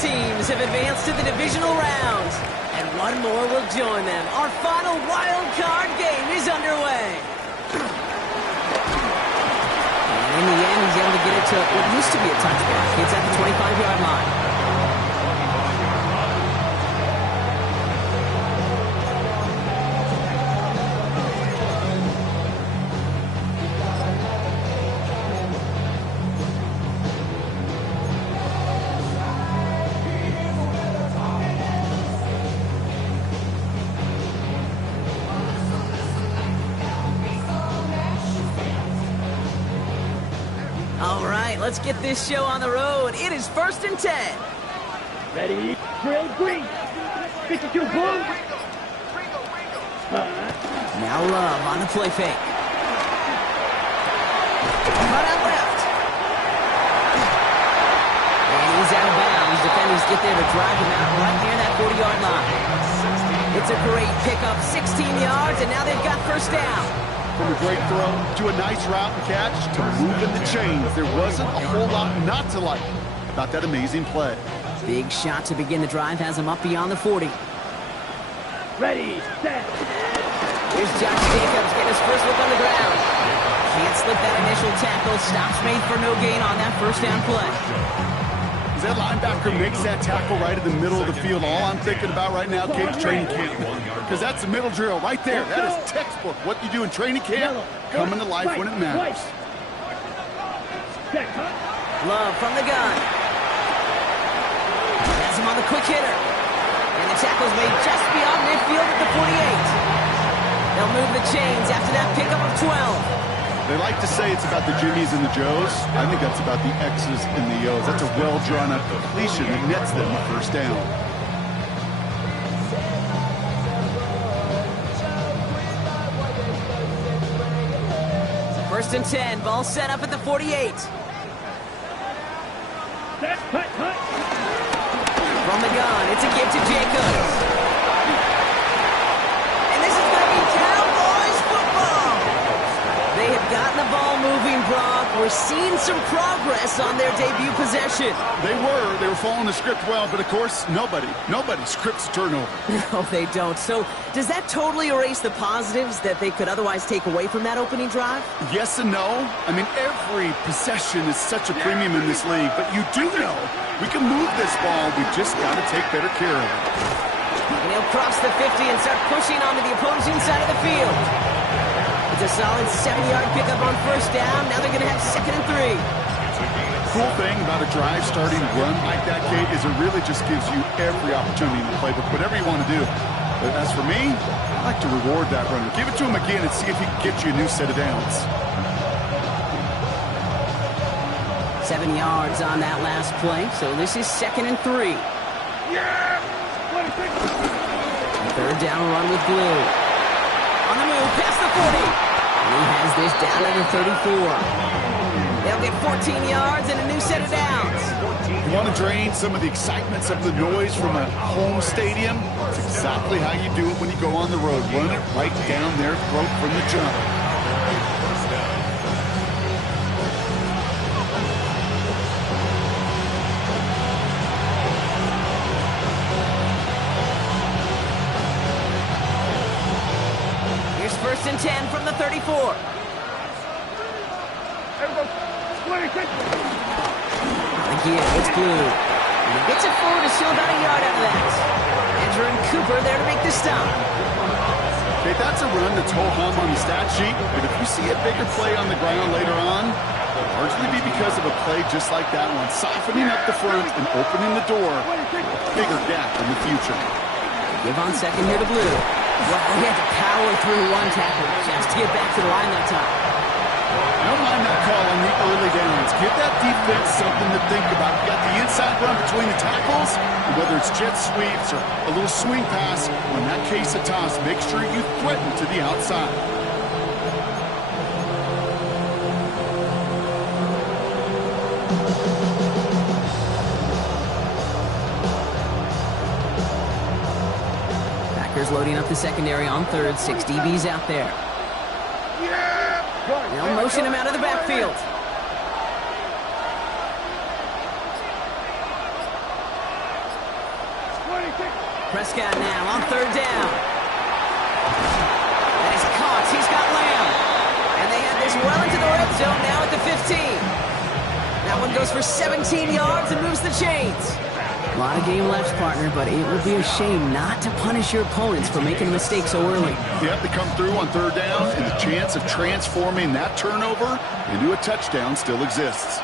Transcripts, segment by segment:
Teams have advanced to the divisional rounds, and one more will join them. Our final wild card game is underway. And in the end, he's able to get it to what used to be a touchback. It's at the 25-yard line. All right, let's get this show on the road. It is 1st and 10. Ready, drill, green. 52, boom. Now Love on the play fake. Cut out left. And he's out of bounds. Defenders get there to drive him out right near that 40-yard line. It's a great pickup, 16 yards, and now they've got first down. From a great throw to a nice route and catch to moving the chains. There wasn't a whole lot not to like about that amazing play. Big shot to begin the drive has him up beyond the 40. Ready, set. Here's Josh Jacobs getting his first look on the ground. Can't slip that initial tackle. Stops made for no gain on that first down play. As that linebacker makes that tackle right in the middle of the field, all I'm thinking about right now, Gabe's training camp. Because that's the middle drill right there. That is textbook. What you do in training camp, coming to life when it matters. Love from the gun. Has him on the quick hitter. And the tackle's made just beyond midfield at the 48. They'll move the chains after that pickup of 12. They like to say it's about the Jimmies and the Joes. I think that's about the X's and the O's. That's a well-drawn-up completion that nets them a first down. First and 10, ball set up at the 48. From the gun, it's a give to Jacobs. And this is going to be Cowboys football. They have gotten the ball moving, Brock. We're seeing some progress on their debut possession. They were following the script well, but of course, nobody scripts turnover. No, they don't. So does that totally erase the positives that they could otherwise take away from that opening drive? Yes and no. I mean, every possession is such a premium in this league, but you do know we can move this ball. We've just got to take better care of it. And he'll cross the 50 and start pushing onto the opposing side of the field. It's a solid 7-yard pickup on first down. Now they're going to have 2nd and 3. Cool thing about a drive starting run like that, Kate, is it really just gives you every opportunity in the playbook, whatever you want to do. But as for me, I like to reward that runner. Give it to him again and see if he can get you a new set of downs. 7 yards on that last play, so this is 2nd and 3. Yeah! Third down run with Blue. On the move, past the 40. And he has this down at the 34. They'll get 14 yards and a new set of downs. You want to drain some of the excitement, some of the noise from a home stadium? It's exactly how you do it when you go on the road. Run it right down their throat from the jump. Here's 1st and 10 from the 34. Again, it's Blue. And he gets it forward to still about a yard out of that. Andrew and Cooper there to make the stop. Okay, that's a run that's ho-hum on the stat sheet, but if you see a bigger play on the ground later on, it'll largely be because of a play just like that one, softening up the front and opening the door for a bigger gap in the future. Give on second here to Blue. Well, he had to power through one tackle just to get back to the line that time. I don't mind that call on the early downs. Give that defense something to think about. You got the inside run between the tackles, and whether it's jet sweeps or a little swing pass, or in that case a toss, make sure you threaten to the outside. Packers loading up the secondary on third. 6 DBs out there. They'll motion him out of the backfield. Prescott now on third down. That is caught. He's got Lamb. And they have this well into the red zone now at the 15. That one goes for 17 yards and moves the chains. A lot of game left, partner, but it would be a shame not to punish your opponents for making a mistake so early. You have to come through on third down, and the chance of transforming that turnover into a touchdown still exists.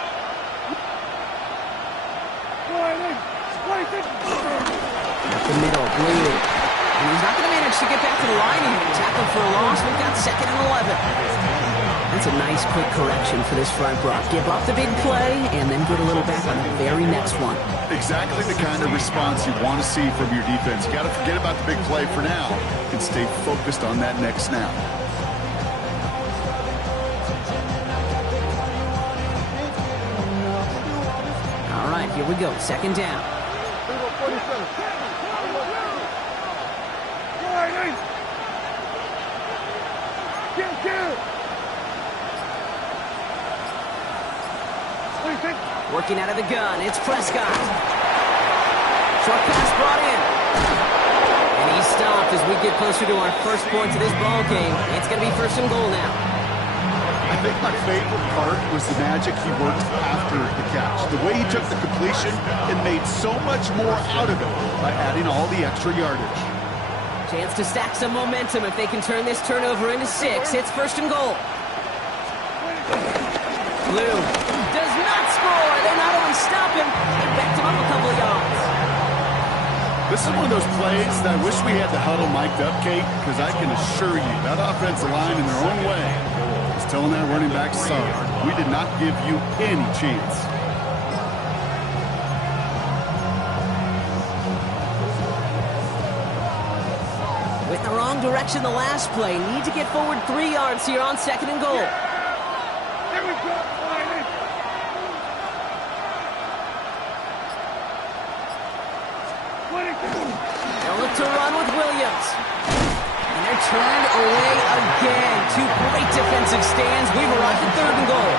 Up the middle, Blue. And he's not going to manage to get back to the line here. Tackled for a loss. We've got 2nd and 11. That's a nice quick correction for this front row. Give up the big play and then get a little back on the very next one. Exactly the kind of response you want to see from your defense. You got to forget about the big play for now and stay focused on that next snap. All right, here we go. 2nd down. Working out of the gun, it's Prescott. Short pass brought in. And he's stopped as we get closer to our first point of this ball game. It's going to be 1st and goal now. I think my favorite part was the magic he worked after the catch. The way he took the completion and made so much more out of it by adding all the extra yardage. Chance to stack some momentum if they can turn this turnover into 6. It's 1st and goal. Blue does not score. They not only stop him, they backed him up a couple of yards. This is one of those plays that I wish we had the huddle mic'd up, Kate, because I can assure you that offensive line in their own way is telling that running back, sorry, we did not give you any chance. With the wrong direction the last play, need to get forward 3 yards here on 2nd and goal. There we go. They'll look to run with Williams. And they're turned away again. 2 great defensive stands. We've arrived at 3rd and goal.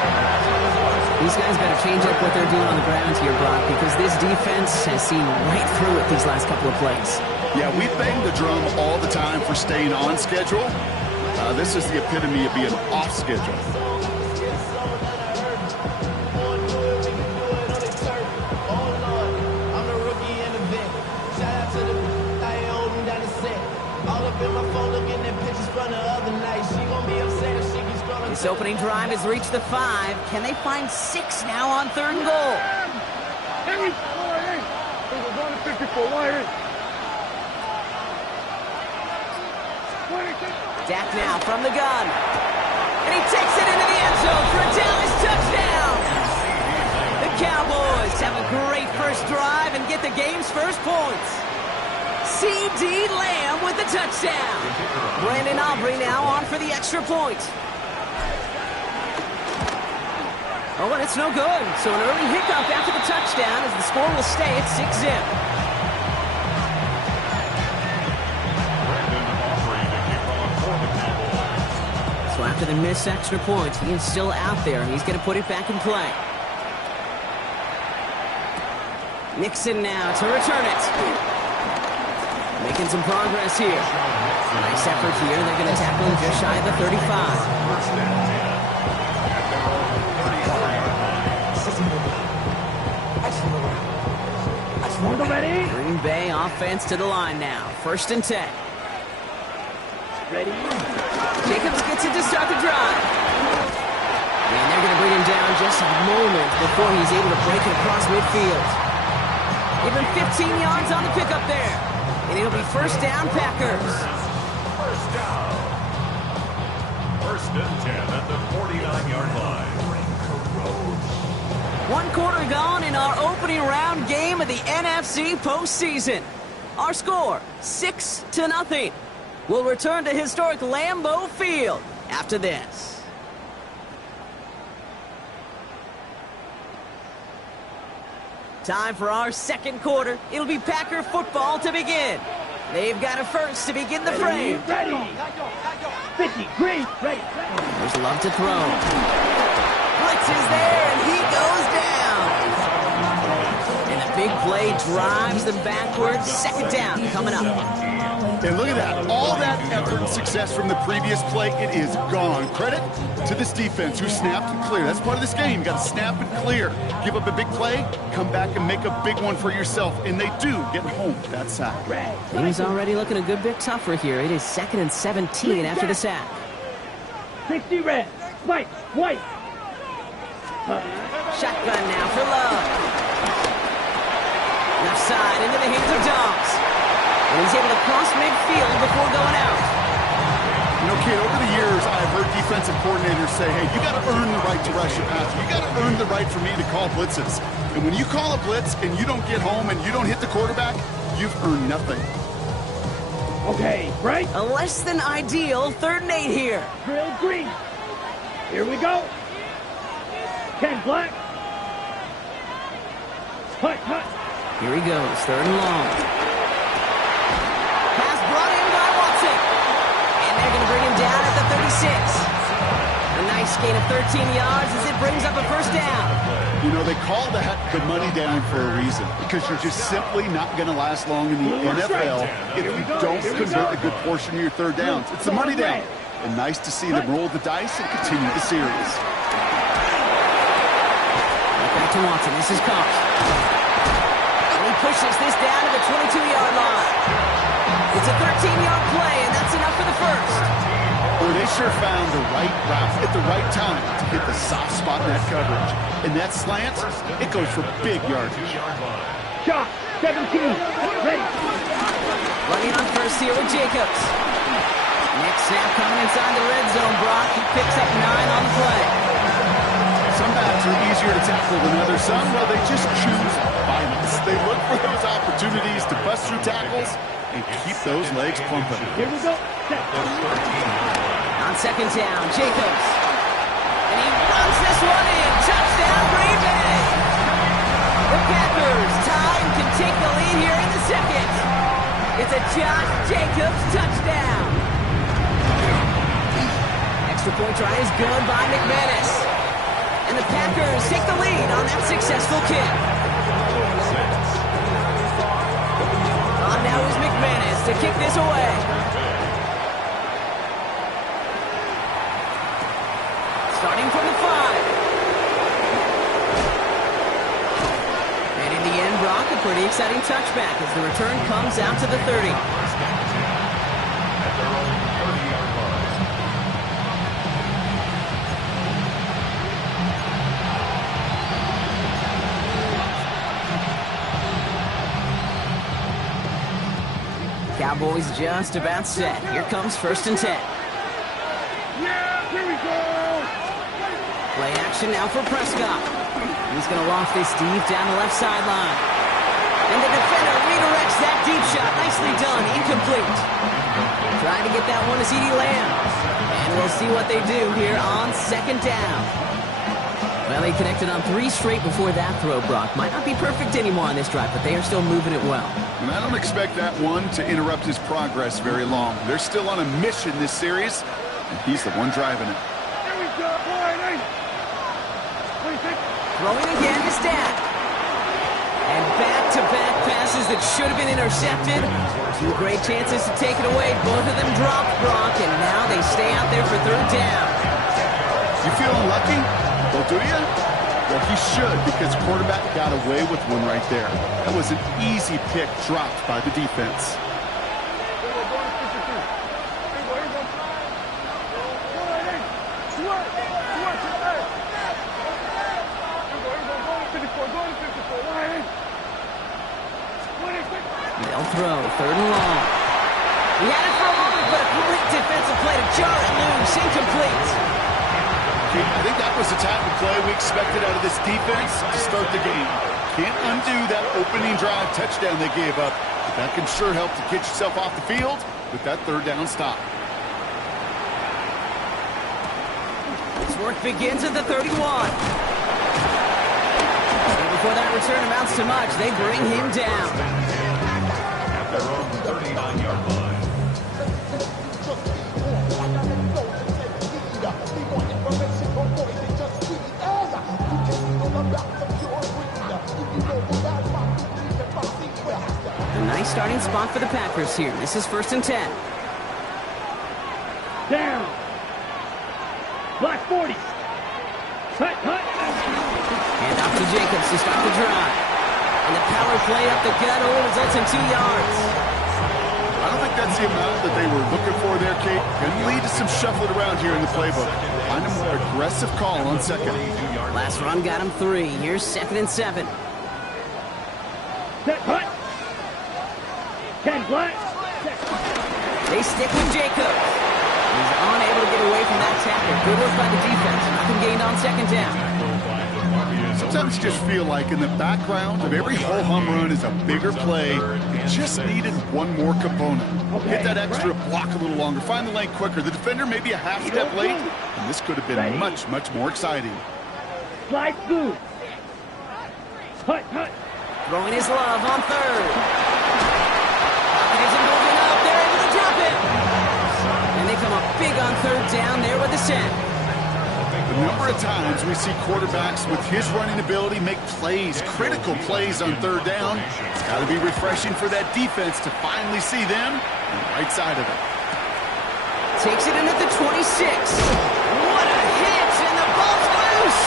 These guys got to change up what they're doing on the ground here, Brock, because this defense has seen right through it these last couple of plays. Yeah, we bang the drum all the time for staying on schedule. This is the epitome of being off schedule. This opening drive has reached the 5. Can they find 6 now on 3rd and goal? Dak now from the gun. And he takes it into the end zone for a Dallas touchdown. The Cowboys have a great first drive and get the game's first points. C.D. Lamb with the touchdown. Brandon Aubrey now on for the extra point. Oh, and it's no good. So an early hiccup after the touchdown as the score will stay at 6-zip. So after the missed extra point, he is still out there, and he's going to put it back in play. Nixon now to return it. Making some progress here. Nice effort here. They're going to tackle him just shy of the 35. Green Bay offense to the line now. 1st and 10. Ready? Jacobs gets it to start the drive. And they're going to bring him down just a moment before he's able to break it across midfield. Give him 15 yards on the pickup there. And it'll be 1st down, Packers. 1st down. 1st and 10 at the 49-yard line. 1 quarter gone in our opening round game of the NFC postseason. Our score, 6-0. We'll return to historic Lambeau Field after this. Time for our 2nd quarter. It'll be Packer football to begin. They've got a first to begin the frame. Ready. 50, green, ready. There's Love to throw. Blitz is there, and he goes down. And a big play drives them backwards. Second down coming up. And look at that. All that effort and success from the previous play, it is gone. Credit to this defense who snapped and cleared. That's part of this game. You got to snap and clear. Give up a big play, come back and make a big one for yourself. And they do get home that sack. He's already looking a good bit tougher here. It is 2nd and 17 after the sack. 60 red. White, white. Shotgun now for Love. Left side into the hands of Dobbs. And he's able to cross midfield before going out. You know, kid, over the years, I've heard defensive coordinators say, hey, you got to earn the right to rush your passer. You got to earn the right for me to call blitzes. And when you call a blitz and you don't get home and you don't hit the quarterback, you've earned nothing. Okay, right. A less than ideal 3rd and 8 here. Drill green. Here we go. 10 black. Hut, hut. Here he goes, 3rd and long. Pass brought in by Watson. And they're going to bring him down at the 36. A nice gain of 13 yards as it brings up a first down. You know, they call that the money down for a reason, because you're just simply not going to last long in the NFL if you don't convert a good portion of your 3rd downs. It's the money down. And nice to see them roll the dice and continue the series. Back to Watson. This is Cox. And he pushes this down to the 22-yard line. It's a 13-yard play, and that's enough for the first. Well, they sure found the right route at the right time to hit the soft spot in that coverage. And that slant, it goes for big yardage. Shot, 17, ready. Running on first here with Jacobs. Next snap coming inside the red zone. Brock, he picks up 9 on the play. Some backs are easier to tackle than others. Some, well, they just choose violence. They look for those opportunities to bust through tackles and keep those legs pumping. Here we go. Set. On 2nd down, Jacobs. And he runs this one in. Touchdown, Green Bay. The Packers tie and can take the lead here in the 2nd. It's a Josh Jacobs touchdown. Extra point try is good by McManus. And the Packers take the lead on that successful kick. On now is McManus to kick this away. Starting from the 5. And in the end, Brock, a pretty exciting touchback as the return comes out to the 30. Cowboys just about set. Here comes 1st and 10. Yeah, here we go. Play action now for Prescott. He's going to loft this deep down the left sideline. And the defender redirects that deep shot. Nicely done. Incomplete. Trying to get that one to CeeDee Lamb. And we'll see what they do here on 2nd down. Well, they connected on 3 straight before that throw, Brock. Might not be perfect anymore on this drive, but they are still moving it well. And I don't expect that one to interrupt his progress very long. They're still on a mission this series, and he's the one driving it. Here we go, boy. Throwing again to Stack. And back-to-back passes that should have been intercepted. 2 great chances to take it away. Both of them dropped, Brock, and now they stay out there for 3rd down. You feeling lucky? Well, do you? Well, he should, because quarterback got away with one right there. That was an easy pick dropped by the defense. They'll throw, 3rd and long. He had it for a moment, but a great defensive play to jar it loose. Incomplete. I think that was the type of play we expected out of this defense to start the game. Can't undo that opening drive touchdown they gave up, but that can sure help to get yourself off the field with that 3rd down stop. This work begins at the 31. And before that return amounts to much, they bring him down. their own 39-yard line. A nice starting spot for the Packers here. This is 1st and 10. Down. Black 40. Cut, cut. And off to Jacobs to start the drive. And the power play up the gut only results in 2 yards. I don't think that's the amount that they were looking for there, Kate. Going to lead to some shuffling around here in the playbook. Find a more aggressive call on second. Last run got him 3. Here's 2nd and 7. Set, cut. 10 black. They stick with Jacobs. He's unable to get away from that tackle. Good work by the defense. Nothing gained on 2nd down. Sometimes you just feel like in the background of every ho-hum run is a bigger play. It just needed one more component. Get that extra block a little longer. Find the lane quicker. The defender maybe a half step late, and this could have been much, much more exciting. Slide through. Cut, cut. Throwing his love on 3rd. Isn't moving up. They're able to drop it. And they come up big on 3rd down there with the send. The number of times we see quarterbacks with his running ability make plays, critical plays on 3rd down. It's got to be refreshing for that defense to finally see them on the right side of it. Takes it in at the 26. What a hit, and the ball's loose.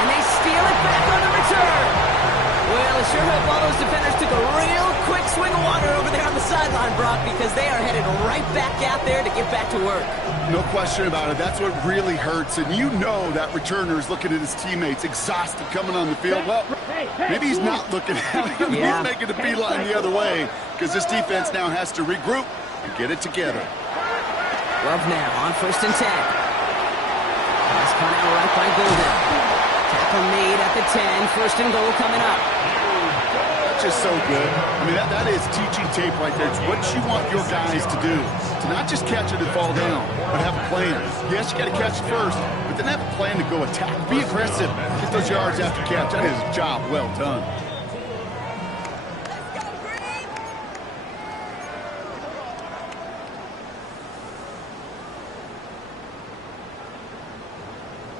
And they steal it back on the return. Well, I sure hope all those defenders took a real quick swing of water over there on the sideline, Brock, because they are headed right back out there to get back to work. No question about it. That's what really hurts. And you know that returner is looking at his teammates, exhausted, coming on the field. Well, maybe he's not looking at him. Yeah. He's making a beeline the other way because this defense now has to regroup and get it together. Love now on 1st and 10. Pass caught out right by Golden. Tackle made at the 10. 1st and goal coming up. That's just so good. I mean, that is teaching tape right there. It's what you want your guys to do. To not just catch it and fall down, but have a plan. Yes, you got to catch it first, but then have a plan to go attack. Be aggressive. Get those yards after catch. That is a job well done.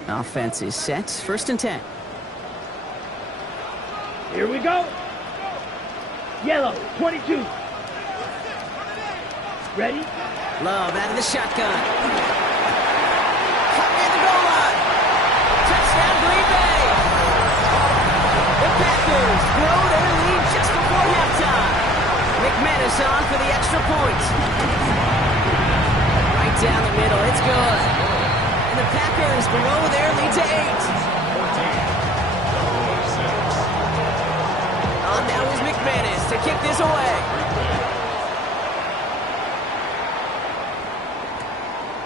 Offense is set. 1st and 10. Here we go. Yellow, 22. Ready? Love out of the shotgun. Caught near the goal line. Touchdown, Green Bay. The Packers grow their lead just before halftime. McManus on for the extra point. Right down the middle. It's good. And the Packers grow their lead to 8. On now is McManus to kick this away.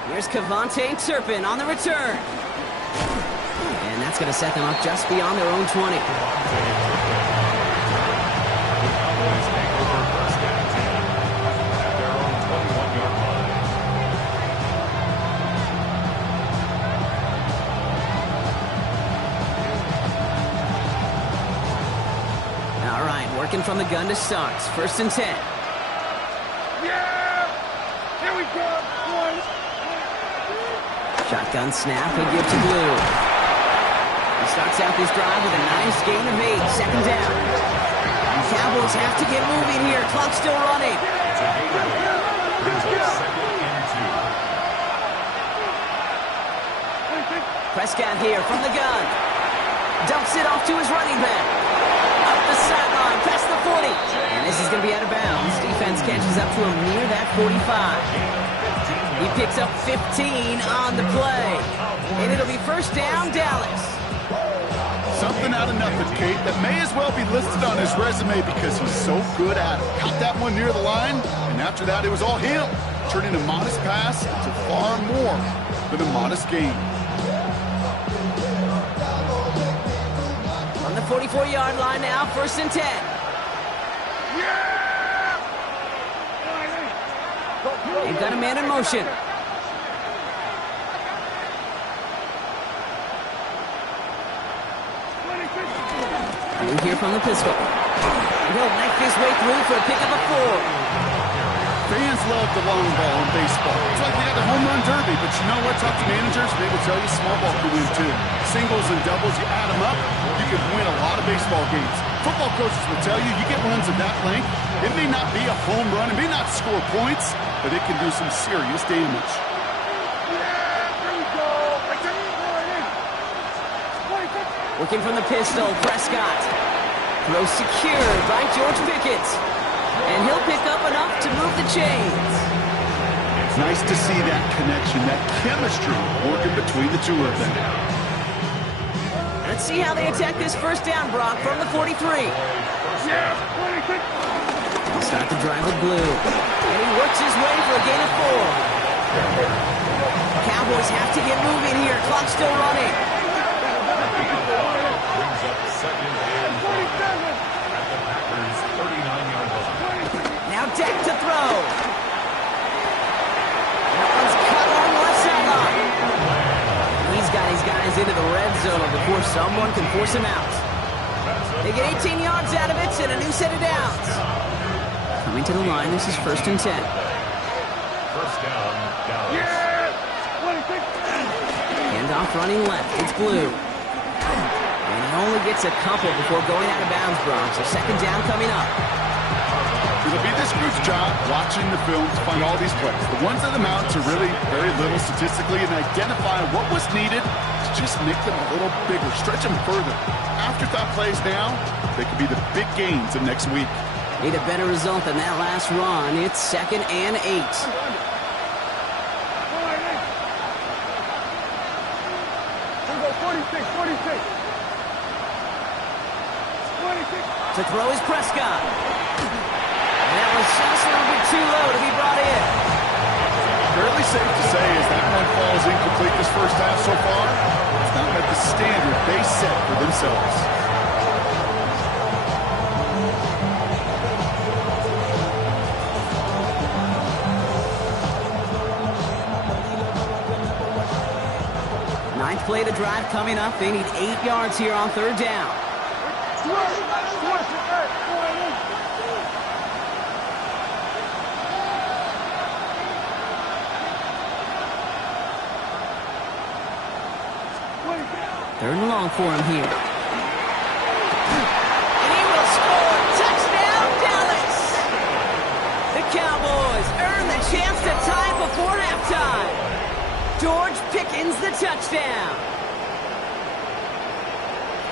Here's Cavante Turpin on the return. And that's going to set them up just beyond their own 20. All right, working from the gun to start. 1st and 10. Yeah! Here we go. Shotgun snap, he'll give to Blue. He starts out this drive with a nice gain of 8, 2nd down. The Cowboys have to get moving here. Clock still running. Prescott here from the gun. Dumps it off to his running back. Up the sideline, past the 40. And this is going to be out of bounds. Defense catches up to him near that 45. He picks up 15 on the play. And it'll be 1st down, Dallas. Something out of nothing, Kate, that may as well be listed on his resume because he's so good at it. Caught that one near the line, and after that, it was all him. Turning a modest pass into far more than a modest gain. On the 44-yard line now, 1st and 10. They've got a man in motion. Blue here from the pistol. And he'll knife his way through for a pickup of 4. Fans love the long ball in baseball. It's like they got the home run derby, but you know what? Talk to managers, they will tell you small ball can win too. Singles and doubles, you add them up, you can win a lot of baseball games. Football coaches will tell you, you get runs of that length, it may not be a home run, it may not score points, but it can do some serious damage. Looking from the pistol, Prescott. Throw secured by George Pickett. And he'll pick up enough to move the chains. It's nice to see that connection, that chemistry working between the two of them. Let's see how they attack this first down, Brock, from the 43. He'll start the drive with blue. And he works his way for a gain of 4. Cowboys have to get moving here. Clock still running. Brings up second and 47 at the Packers' 39-yard line. Now Dak to throw. That one's cut on left sideline. He's got his guys into the red zone before someone can force him out. They get 18 yards out of it and a new set of downs. Coming to the line, this is 1st and 10. First down, Dallas. Handoff running left. It's blue. And he only gets a couple before going out of bounds, Brock. So second down coming up. It'll be this group's job watching the film to find all these plays. The ones that amount to really very little statistically and identify what was needed to just make them a little bigger, stretch them further. Afterthought plays now, they could be the big gains of next week. Need a better result than that last run. It's 2nd and 8. To throw is Prescott. And that was just a little bit too low to be brought in. Fairly safe to say as that one falls incomplete this first half so far, it's not met the standard they set for themselves. Ninth play of the drive coming up. They need 8 yards here on 3rd down. Third and long for him here. And he will score. Touchdown, Dallas! The Cowboys earn the chance to tie before halftime. George Pickens the touchdown.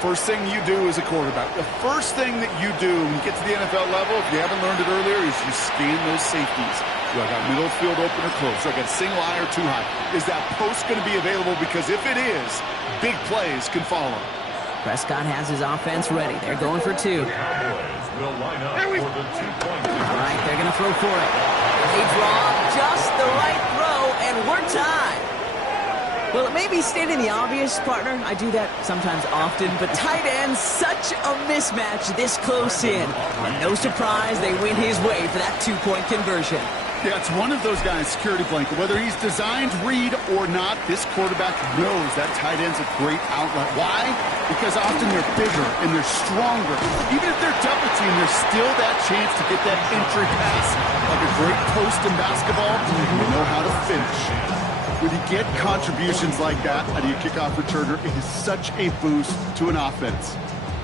First thing you do as a quarterback, the first thing that you do when you get to the NFL level, if you haven't learned it earlier, is you scan those safeties. Do I got middle field open or close? Do I got single high or too high? Is that post going to be available? Because if it is, big plays can follow. Prescott has his offense ready. They're going for 2. Cowboys will line up for the 2-point. All right, they're going to throw for it. They draw just the right throw, and we're tied. Well, it may be stating the obvious, partner. I do that sometimes often, but tight ends, such a mismatch this close in. And no surprise, they win his way for that 2-point conversion. Yeah, it's one of those guys' security blanket. Whether he's designed read or not, this quarterback knows that tight end's a great outlet. Why? Because often they're bigger and they're stronger. Even if they're double teamed, there's still that chance to get that entry pass. Like a great post in basketball, you know how to finish. When you get contributions like that out of your kickoff returner, it is such a boost to an offense.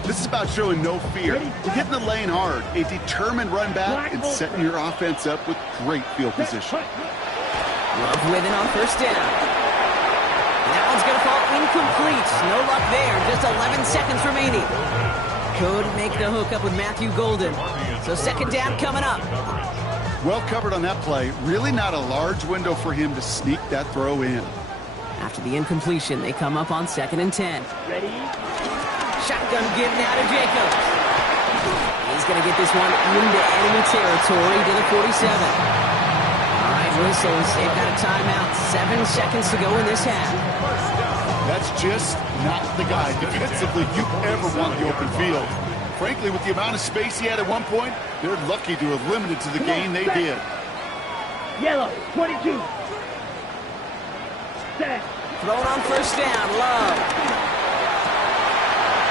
This is about showing no fear, hitting the lane hard, a determined run back, and setting your offense up with great field position. Love with it on first down. That one's going to fall incomplete. No luck there. Just 11 seconds remaining. Could make the hook up with Matthew Golden. So second down coming up. Well covered on that play. Really not a large window for him to sneak that throw in. After the incompletion, they come up on 2nd and 10. Ready? Shotgun give now to Jacobs. He's going to get this one into enemy territory to the 47. All right, whistles. They've got a timeout. 7 seconds to go in this half. That's just not the guy defensively you ever want the open field. Frankly, with the amount of space he had at one point, they're lucky to have limited to the gain they did. Yellow, 22. Set. Thrown on first down, Love.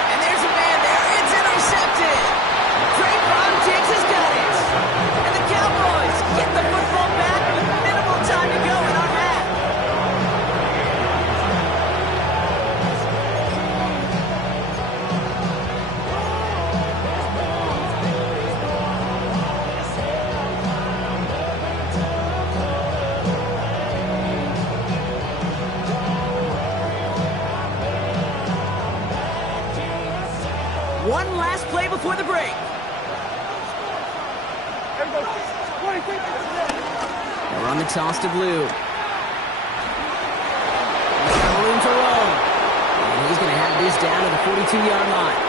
And there's a man there. It's intercepted. Trayvon One last play before the break. Now we're on the toss to Blue. He's got room to roll. And he's going to have this down to the 42-yard line.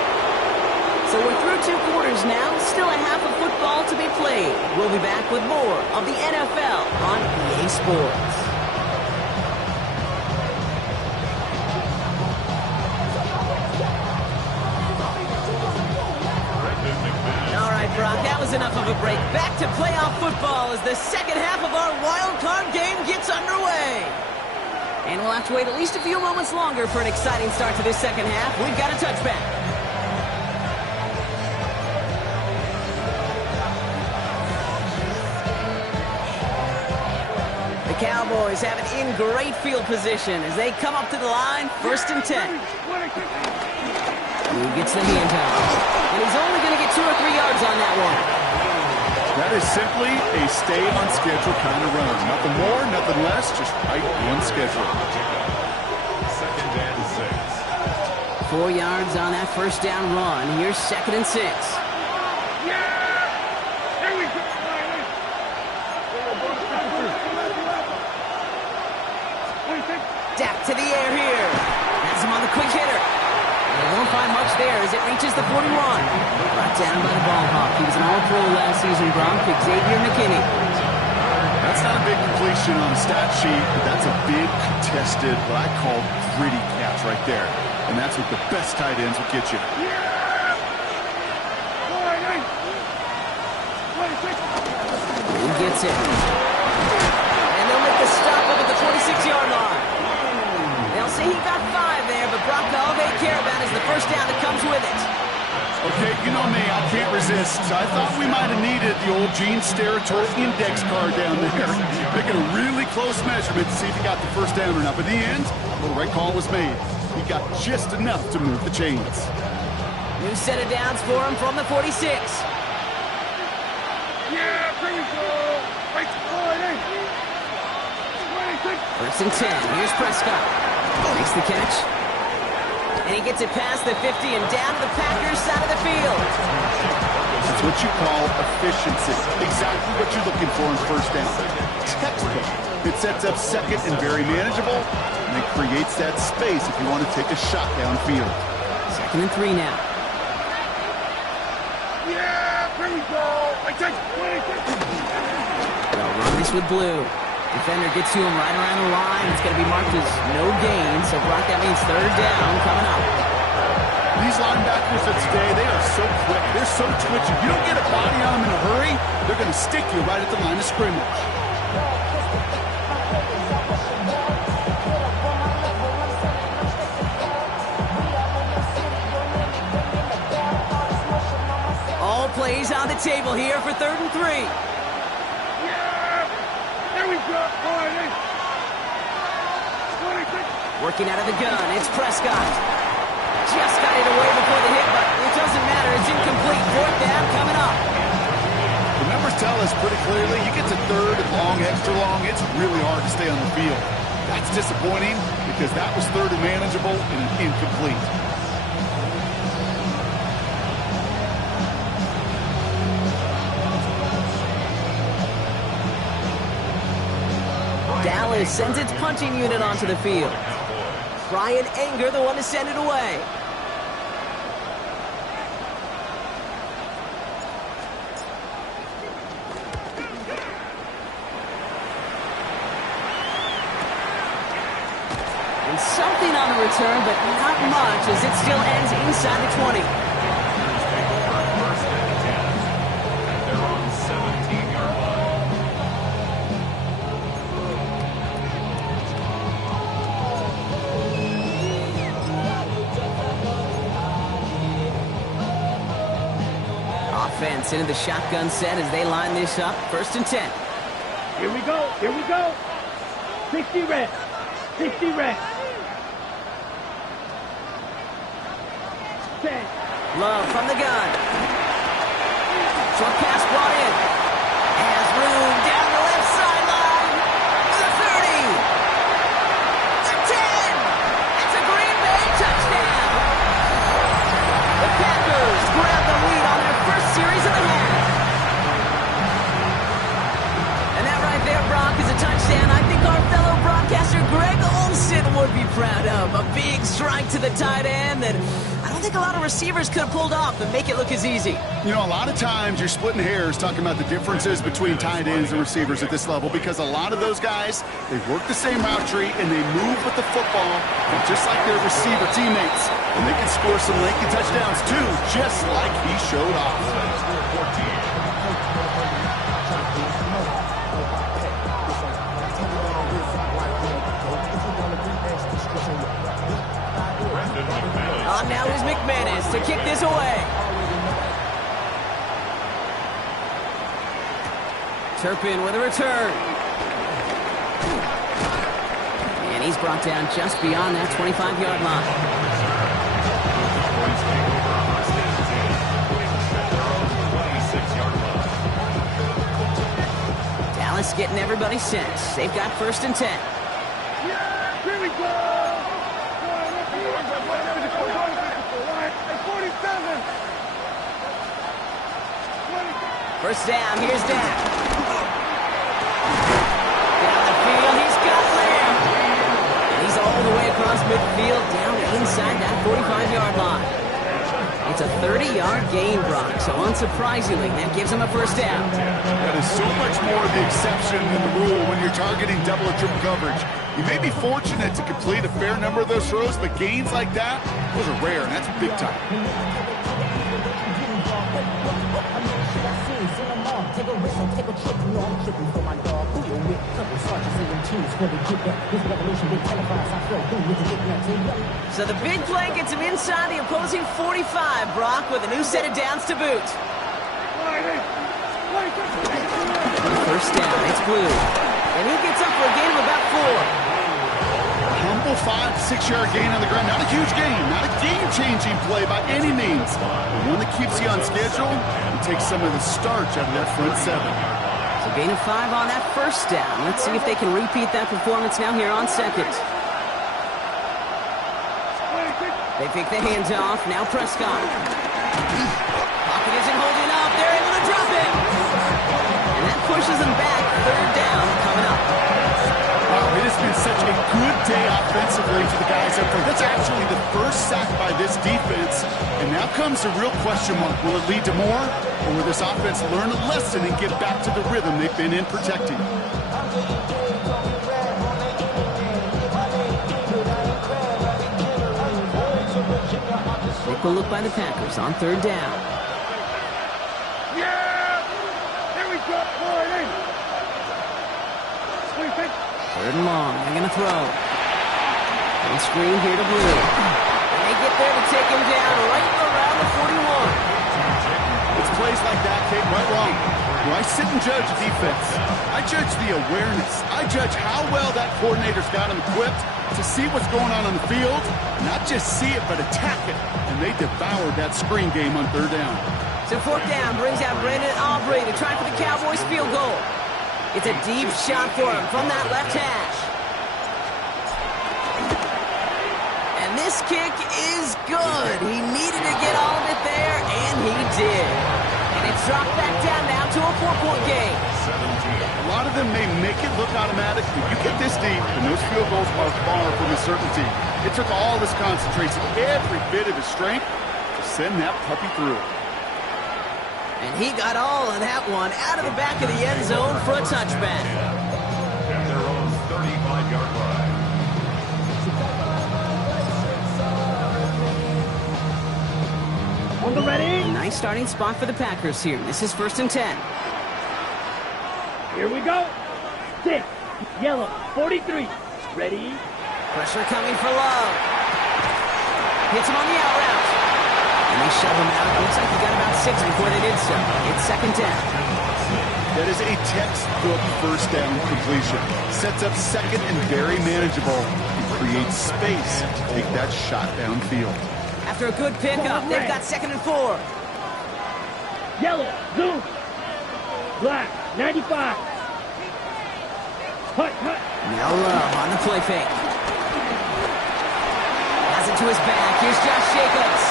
So we're through 2 quarters now. Still a half of football to be played. We'll be back with more of the NFL on EA Sports. All right, Brock, that was enough of a break. Back to playoff football as the second half of our wild card game gets underway. And we'll have to wait at least a few moments longer for an exciting start to this second half. We've got a touchback. The Cowboys have it in great field position as they come up to the line, 1st and 10. He gets the handoff. And he's only going to get 2 or 3 yards on that one. That is simply a stay on schedule kind of run. Nothing more, nothing less, just right on schedule. 2nd and 6. 4 yards on that first down run. Here's 2nd and 6. Dak to the air here. Has him on the quick hitter. They won't find much there as it reaches the 41. Brought down by the ball hawk. He was an all-pro last season, Bronk, Xavier McKinney. That's not a big completion on a stat sheet, but that's a big contested, what I call gritty catch right there. And that's what the best tight ends will get you. He gets it. And they'll make the stop up at the 26-yard line. They'll say he got 5 there, but Brock, all they care about is the first down that comes with it. Okay, you know me, I can't resist. I thought we might have needed the old Gene Steratore index card down there. Making a really close measurement to see if he got the first down or not. But in the end, the right call was made. He got just enough to move the chains. New set of downs for him from the 46. Yeah, there we go. Right to 1st and 10. Here's Prescott. Makes the catch. And he gets it past the 50 and down to the Packers side of the field. That's what you call efficiency. Exactly what you're looking for in first down. Textbook. It sets up 2nd and very manageable, and it creates that space if you want to take a shot downfield. 2nd and 3 now. Yeah, there we go. They'll run this with Blue. Defender gets to him right around the line. It's going to be marked as no gain. So, Brock, that means 3rd down coming up. These linebackers of today, they are so quick. They're so twitchy. You don't get a body on them in a hurry, they're going to stick you right at the line of scrimmage. All plays on the table here for 3rd and 3. Working out of the gun, it's Prescott. Just got it away before the hit, but it doesn't matter. It's incomplete. 4th down coming up. The numbers tell us pretty clearly, you get to 3rd and long, extra long, it's really hard to stay on the field. That's disappointing because that was 3rd and manageable and incomplete. Dallas sends its punching unit onto the field. Brian Anger, the one to send it away. And something on the return, but not much as it still ends inside the 20. First and 10. And they're on 17-yard line. Offense into the shotgun set as they line this up. 1st and 10. Here we go. Here we go. 60 reps. 60 reps. 10. Love from the gun. Short pass brought in. Has room down the left sideline. The 30. The 10. It's a Green Bay touchdown. The Packers the tight end that I don't think a lot of receivers could have pulled off and make it look as easy. You know, a lot of times you're splitting hairs talking about the differences between tight ends and receivers at this level because a lot of those guys, they work the same route tree and they move with the football just like their receiver teammates. And they can score some lengthy touchdowns too, just like he showed off. On now is McManus to kick this away. Turpin with a return. And he's brought down just beyond that 25-yard line. Dallas getting everybody set. They've got 1st and 10. Yeah, here we go. First down, here's Dak. Down the field, he's got Lamb. And he's all the way across midfield, down inside that 45-yard line. It's a 30-yard gain, Brock, so unsurprisingly, that gives him a first down. That is so much more the exception than the rule when you're targeting double or triple coverage. You may be fortunate to complete a fair number of those throws, but gains like that, those are rare, and that's big time. So the big play gets him inside the opposing 45, Brock, with a new set of downs to boot. First down, it's Blue. And he gets up for a gain of about 4. Humble 5 to 6 yard gain on the ground. Not a huge gain, not a game-changing play by any means. But one that keeps you on schedule and takes some of the starch out of that front 7. So gain of 5 on that first down. Let's see if they can repeat that performance now here on 2nd. They pick the hands off. Now Prescott. Pocket isn't holding up. They're able to drop it. And that pushes them back. 3rd down coming up. Wow, it has been such a good day offensively for the guys up front. That's actually the first sack by this defense. And now comes the real question mark. Will it lead to more? Or will this offense learn a lesson and get back to the rhythm they've been in protecting? Take a look by the Packers on 3rd down. Yeah! Here we go, boy. 3rd and long. They're going to throw. On screen here to Blue. And they get there to take him down right around the 41. It's plays like that, Kate, right wrong. When I sit and judge defense, I judge the awareness. I judge how well that coordinator's got him equipped to see what's going on the field. Not just see it, but attack it. And they devoured that screen game on 3rd down. So 4th down brings out Brandon Aubrey to try for the Cowboys field goal. It's a deep shot for him from that left hash. And this kick is good. He needed to get all of it there, and he did. And it's dropped back down now to a 4-point game. A lot of them may make it look automatic, but you get this deep, and those field goals are far from a certainty. It took all his concentration, every bit of his strength, to send that puppy through. And he got all of that one out of the back of the end zone for a touchback. At their own 35-yard line. On the ready. Nice starting spot for the Packers here. This is 1st and 10. Here we go. 6. Yellow. 43. Ready. Pressure coming for Love. Hits him on the out route. And they shove him out. Looks like he got about 6 before they did so. It's 2nd down. That is a textbook first down completion. Sets up 2nd and very manageable. He creates space to take that shot downfield. After a good pickup, they've got 2nd and 4. Yellow. Zoom. Black. 95. Hut. Now Love on the play fake. Has it to his back. Here's Josh Jacobs.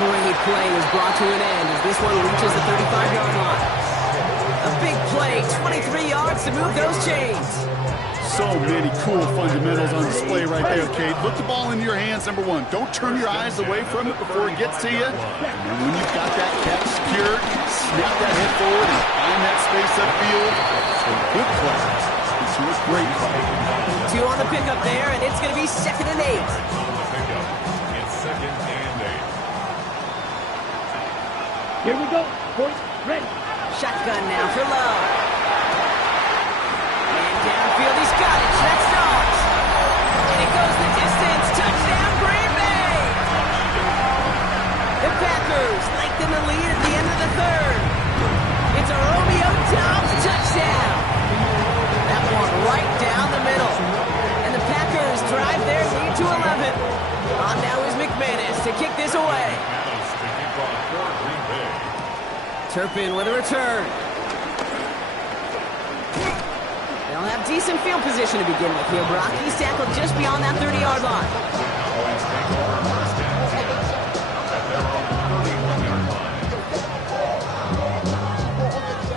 Great play was brought to an end as this one reaches the 35-yard line. A big play, 23 yards to move those chains. So many cool fundamentals on display right there, Kate. Look the ball into your hands, number one. Don't turn your eyes away from it before it gets to you. And when you've got that catch secured, snap that head forward and find that space upfield. Some good play. This was great play. 2 on the pickup there, and it's going to be 2nd and 8. It's 2nd and 8. Here we go. Point ready. Shotgun now for Love. And downfield, he's got it. That's Dogs. And it goes the distance. Touchdown, Green Bay. The Packers lengthen the lead at the end of the 3rd. It's a Romeo Doubs touchdown. That one right down the middle. And the Packers drive their lead to 11. On now is McManus to kick this away. Turpin with a return. They'll have decent field position to begin with here, Brock. He's tackled just beyond that 30-yard line.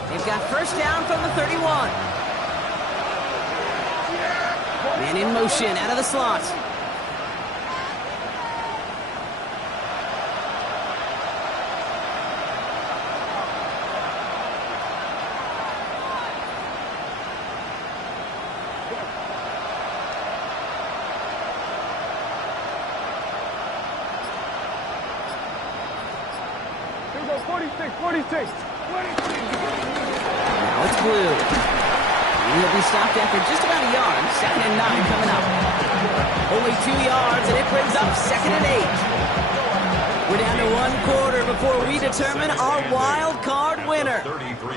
They've got first down from the 31. Man in motion out of the slot. Here we go. 46. Now it's Blue. He'll be stopped after just about a yard. 2nd and 9 coming up. Only 2 yards, and it brings up 2nd and 8. We're down to 1 quarter before we determine our wild card winner.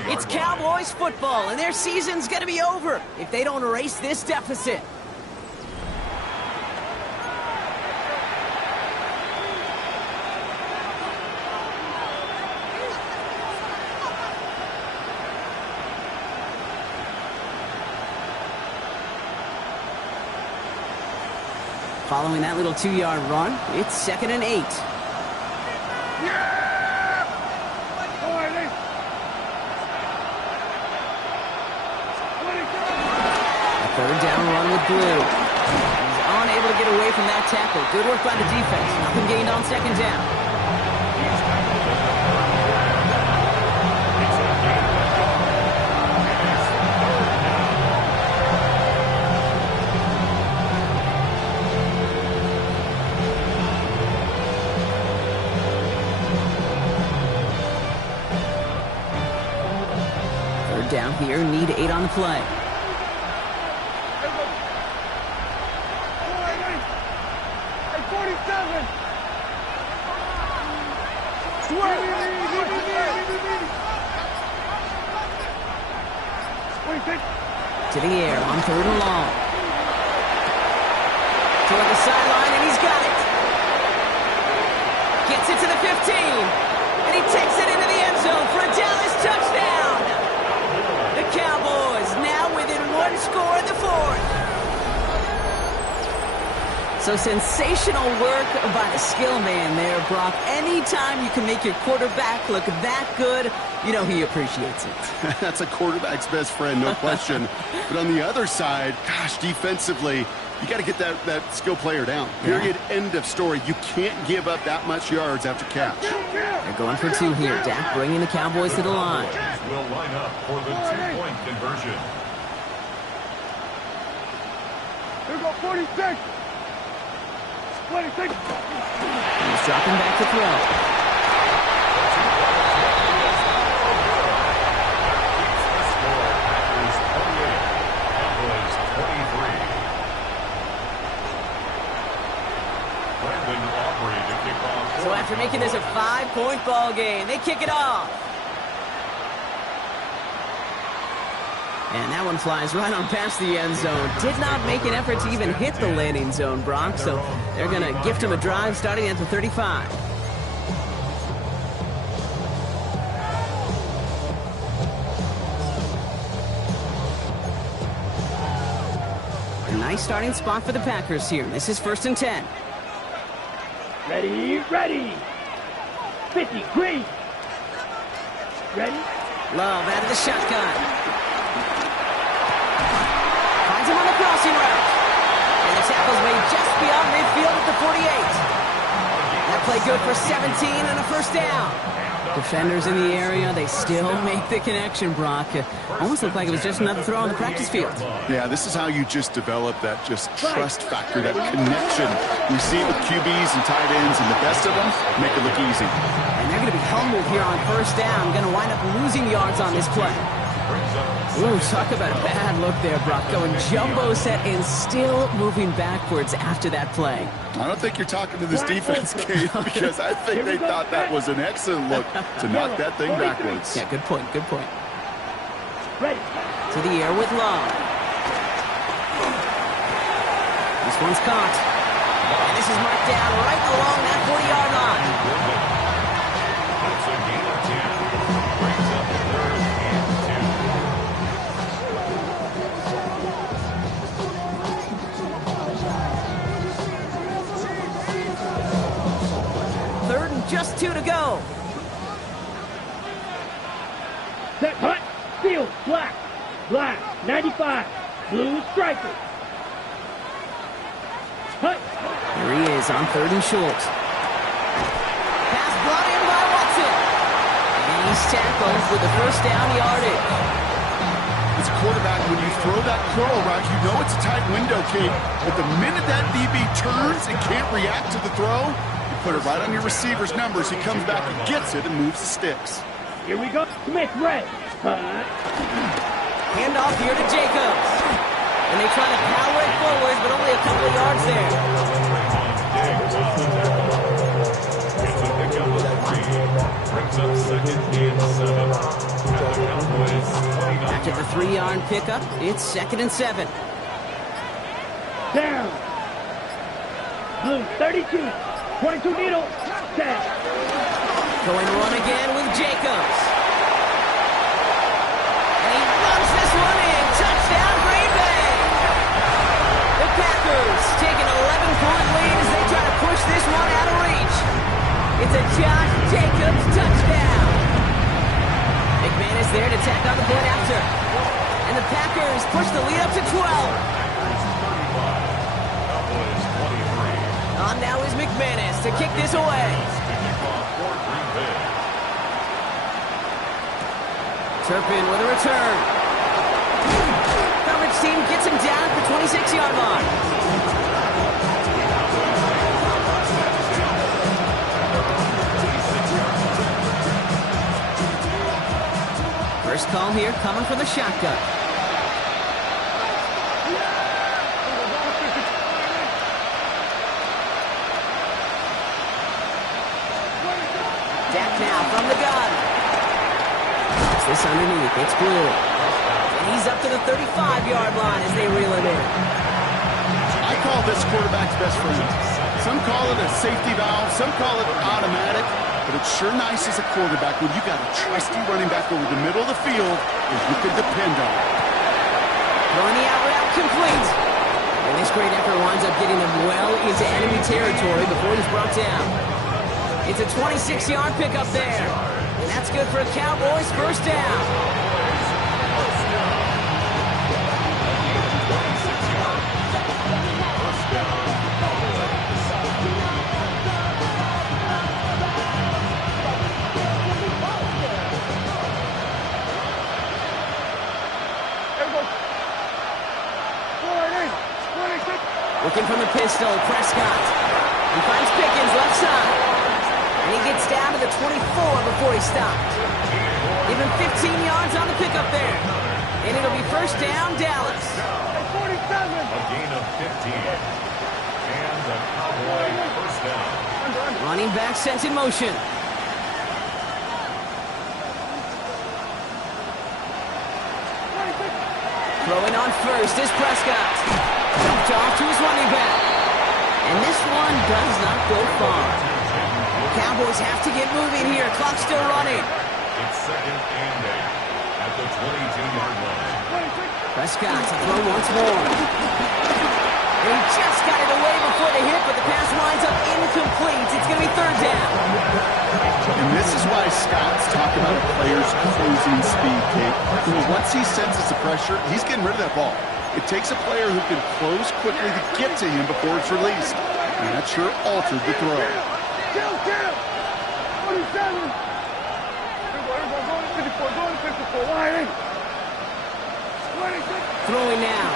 It's Cowboys football, and their season's going to be over if they don't erase this deficit. Following that little 2-yard run, it's 2nd and 8. A 3rd down run with Blue. He's unable to get away from that tackle. Good work by the defense. Nothing gained on 2nd down. Down here, need 8 on the play. To the air on 3rd and long. Toward the sideline, and he's got it. Gets it to the 15, and he takes it into the end zone for a Dallas touchdown. The Cowboys now within 1 score in the 4th. So sensational work by the skill man there, Brock. Anytime you can make your quarterback look that good, you know he appreciates it. That's a quarterback's best friend, no question. But on the other side, gosh, defensively, you got to get that skill player down. Period. End of story. You can't give up that much yards after catch. They're going for 2 here. Dak bringing the Cowboys to the line. Will line up for the 2-point conversion. Here we go. 46. 26. He's dropping back to throw. So after making this a 5-point ball game, they kick it off. And that one flies right on past the end zone. Did not make an effort to even hit the landing zone, Brock. So they're going to gift him a drive starting at the 35. A nice starting spot for the Packers here. This is 1st and 10. Ready, ready. 50, green. Ready? Love out of the shotgun. Finds him on the crossing route. And the tackle's made just beyond midfield at the 48. That play good for 17 and a first down. Defenders in the area, they still make the connection, Brock. It almost looked like it was just another throw on the practice field. Yeah, this is how you just develop that just trust factor, that connection. You see it with QBs and tight ends, and the best of them make it look easy. And they're going to be humbled here on first down. Going to wind up losing yards on this play. Ooh, talk about a bad look there, Brock. Going jumbo set and still moving backwards after that play. I don't think you're talking to this defense, Kate, because I think they thought that was an excellent look to knock that thing backwards. Yeah, good point, good point. Ready. To the air with Long. This one's caught. And this is marked down right along that 40-yard line. It's a gain of 10. Brings up the 3rd and 10. Third and just 2 to go. Set, hut, field, black, 95, blue striker. Hut. Here he is on 3rd and short. Pass brought in by Watson. And he's tackled with the first down yardage. As a quarterback, when you throw that curl route, you know it's a tight window, Kate. But the minute that DB turns and can't react to the throw, you put it right on your receiver's numbers. He comes back and gets it and moves the sticks. Here we go. Smith, red. Handoff here to Jacobs. And they try to power it forward, but only a couple of yards there. It's a pickup of 3. Brings up 2nd and 7. At the Cowboys 29. After the 3-yard pickup, it's 2nd and 7. Down. Blue, 32. 22 needle. 10. Going run again with Jacobs. And he runs this one in. Touchdown, Green Bay. The Packers take an 11-point lead as they try to push this one out of reach. It's a Josh Jacobs touchdown. McManus there to tack on the point after. And the Packers push the lead up to 12. Cowboys 23. On now is McManus to kick this away. Turpin with a return. Coverage team gets him down at the 26-yard line. First call here coming from the shotgun. Dak now from the gun. Puts this underneath. It's Blue. And he's up to the 35-yard line as they reel him in. I call this quarterback's best friend. Some call it a safety valve. Some call it automatic. But it's sure nice as a quarterback when you got a trusty running back over the middle of the field that you can depend on. Throwing the out route complete. And this great effort winds up getting them well into enemy territory before he's brought down. It's a 26-yard pickup there. And that's good for a Cowboys first down. Looking from the pistol, Prescott. He finds Pickens left side. And he gets down to the 24 before he stopped. Give him 15 yards on the pickup there. And it'll be first down, Dallas. A gain of 15. And a Cowboy first down. Running back sent in motion. Throwing on first is Prescott. Dumped off to his running back. And this one does not go far. Cowboys have to get moving here. Clock still running. It's 2nd and 8 at the 22-yard line. Prescott to throw once more. And he just got it away before the hit, but the pass winds up incomplete. It's going to be third down. And this is why scouts talk about a player's closing speed, Kate. Because once he senses the pressure, he's getting rid of that ball. It takes a player who can close quickly to get to him before it's released. And that sure altered the throw. Throwing now.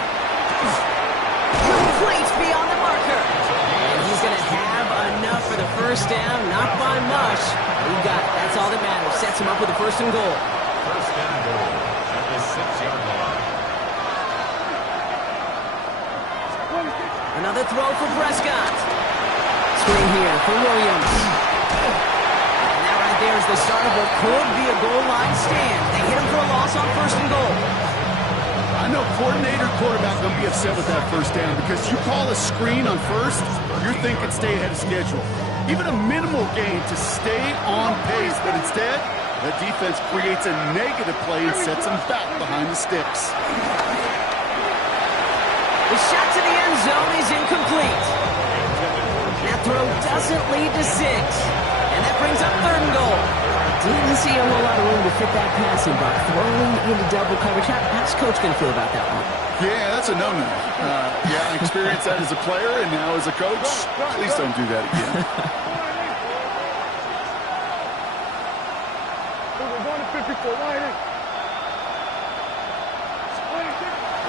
Complete beyond the marker. And he's going to have enough for the first down. Not by much. He got it. That's all that matters. Sets him up with a first and goal. First down goal at the 6-yard line. Another throw for Prescott. Screen here for Williams. And that right there is the start of what could be a goal line stand. They hit him for a loss on first and goal. I know coordinator, quarterback going to be upset with that first down because you call a screen on first, you're thinking stay ahead of schedule. Even a minimal gain to stay on pace, but instead, the defense creates a negative play and sets them back behind the sticks. The shot to the end zone is incomplete. That throw doesn't lead to 6. And that brings up third and goal. Didn't see a whole lot of room to fit that passing, but throwing into double coverage. How's Coach going to feel about that one? Yeah, that's a no-no. Yeah, I experienced that as a player and now as a coach. Please don't do that again.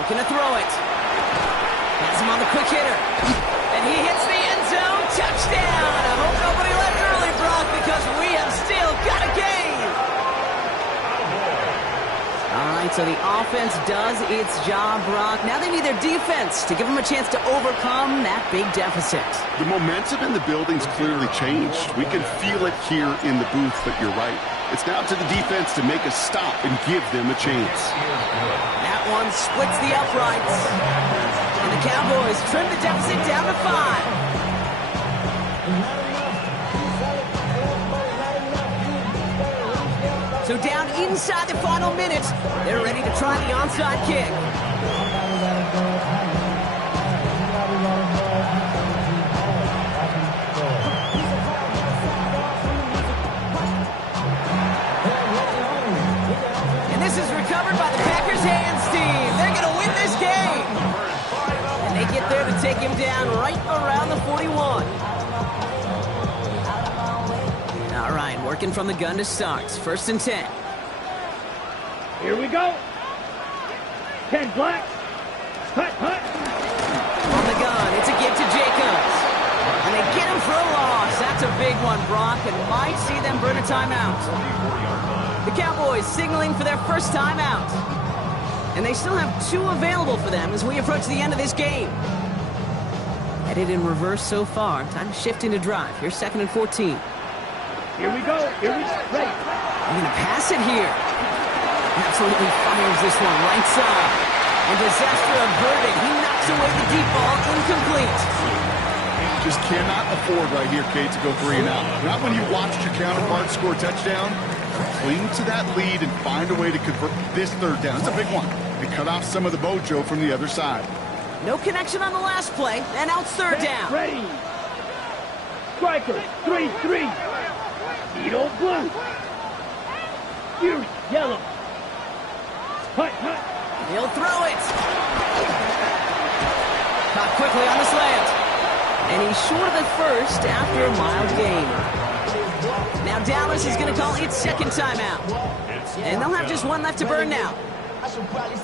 Looking to throw it. Has him on the quick hitter. And he hits the end zone. Touchdown. I hope nobody left early, Brock, because we have still got a game. All right, so the offense does its job, Brock. Now they need their defense to give them a chance to overcome that big deficit. The momentum in the building's clearly changed. We can feel it here in the booth, but you're right. It's now to the defense to make a stop and give them a chance. That one splits the uprights. And the Cowboys trim the deficit down to 5. So down inside the final minutes, they're ready to try the onside kick. And this is recovered by the Packers hands team. They're going to win this game. And they get there to take him down right around the 41. All right, working from the gun to start. First and 10. Here we go. 10 black. Hut, hut. On the gun, it's a give to Jacobs. And they get him for a loss. That's a big one, Brock, and might see them burn a timeout. The Cowboys signaling for their first timeout. And they still have 2 available for them as we approach the end of this game. Headed in reverse so far. Time to shift into drive. Here's 2nd and 14. Here we go. Here we go. Ready. I'm going to pass it here. Absolutely fires this one right side. And disaster averted. He knocks away the deep ball. Incomplete. Just cannot afford right here, Kate, to go 3 and out. Not when you watched your counterpart score a touchdown. Cling to that lead and find a way to convert this third down. It's a big one. And cut off some of the mojo from the other side. No connection on the last play. And out third down. Ready. Striker. 3-3. Beetle blue. Fierce yellow. Hut, hut. He'll throw it. Caught quickly on the slant. And he's short of the first after a mild gain. Now Dallas is going to call its second timeout. And they'll have just 1 left to burn now.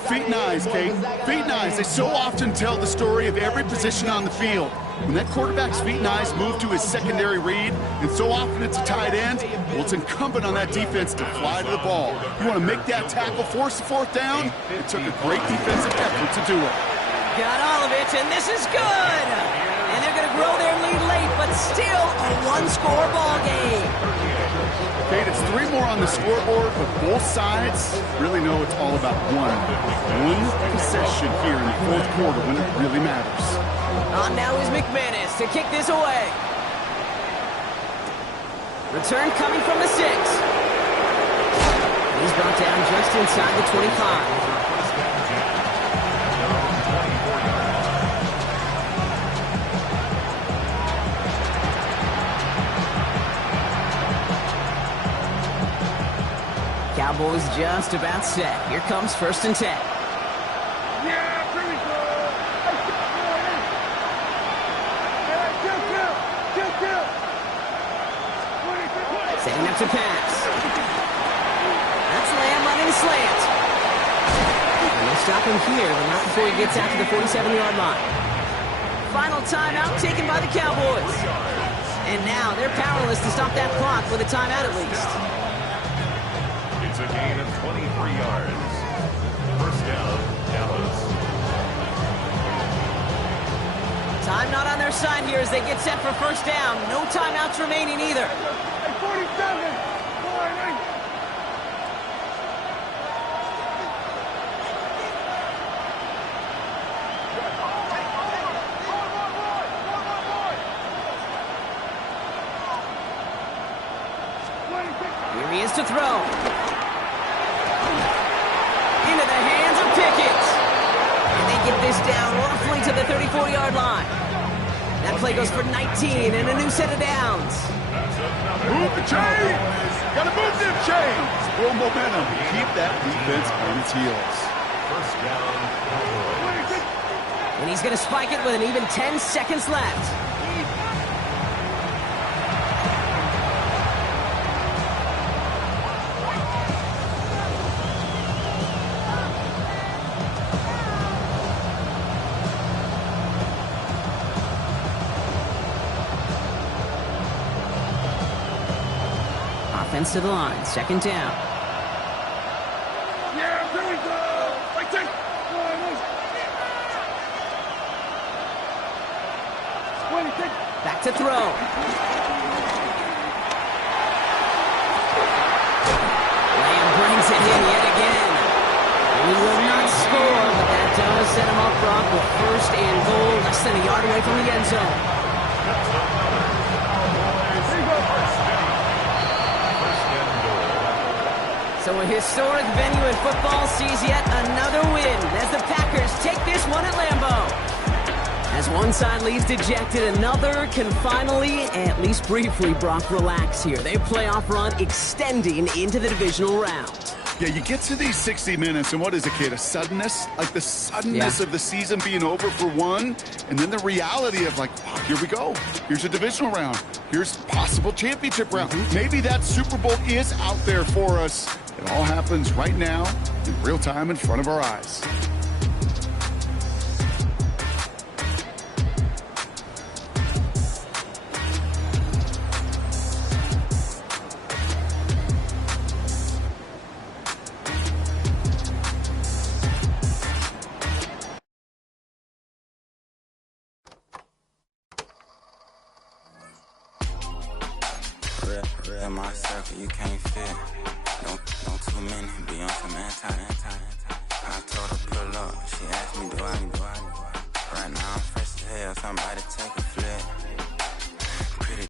Feet and eyes, Kate. Feet and eyes. They so often tell the story of every position on the field. When that quarterback's feet and eyes move to his secondary read, and so often it's a tight end, well, it's incumbent on that defense to fly to the ball. You want to make that tackle, force the 4th down? It took a great defensive effort to do it. Got all of it, and this is good. And they're going to grow their lead late, but still a 1-score ball game. Kate, it's 3 more on the scoreboard, but both sides really know it's all about one possession here in the 4th quarter when it really matters. On now is McManus to kick this away. Return coming from the 6. He's brought down just inside the 25. Cowboys just about set. Here comes 1st and 10. Yeah, here we go. Setting up to pass. That's Lamb running slant. And they'll stop him here, but not before he gets out to the 47-yard line. Final timeout taken by the Cowboys. And now they're powerless to stop that clock with a timeout at least. It's a gain of 23 yards. First down, Dallas. Time not on their side here as they get set for first down. No timeouts remaining either. 47. Here he is to throw. Into the hands of Pickett. And they get this down roughly to the 34-yard line. That play goes for 19 and a new set of downs. Move the chains! Gotta move them chains! Build momentum. Keep that defense on its heels. First down, Cowboys. And he's going to spike it with an even 10 seconds left. Offense to the line, second down. Yeah, here we go. Right there. Back to throw. Lamb brings it in yet again. He will not score, but that does set him up, Brock, with first and goal, less than a yard away from the end zone. So a historic venue in football sees yet another win as the Packers take this one at Lambeau. As one side leaves dejected, another can finally, at least briefly, Brock, relax here. Their playoff run extending into the divisional round. Yeah, you get to these 60 minutes, and what is it, kid? A suddenness? Like the suddenness of the season being over for one, and then the reality of, like, wow, here we go. Here's a divisional round. Here's possible championship round. Maybe that Super Bowl is out there for us. It all happens right now, in real time, in front of our eyes. In my circle, you can't fit. Don't too many be on some anti. I told her pull up. She asked me, do I? Right now I'm fresh as hell. Somebody take a flip.